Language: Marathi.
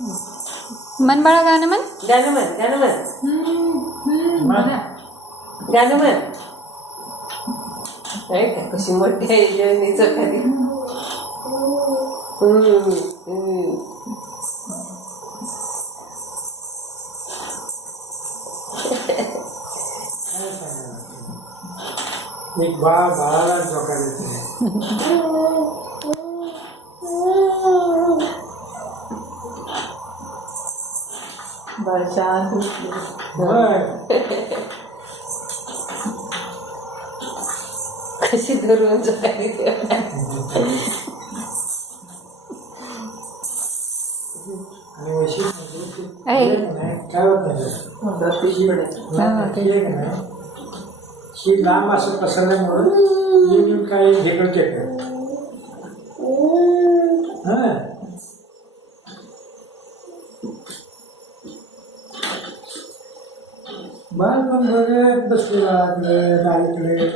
मन बाळा गाणं म्हण. गाणं म्हण, गाणं म्हण, गाणं म्हण. आहे का कशी मोठी आहे जेवणीचं खाली. एक बाळ बाळाला झोका देते. बाळ शांत कशी धरून झोकायली आणि अशी काय होत ही लांब असं पसरल्यामुळं येऊन काही ढेकळत येतं. बाळ पण बघत बसलेला डाळीकडे.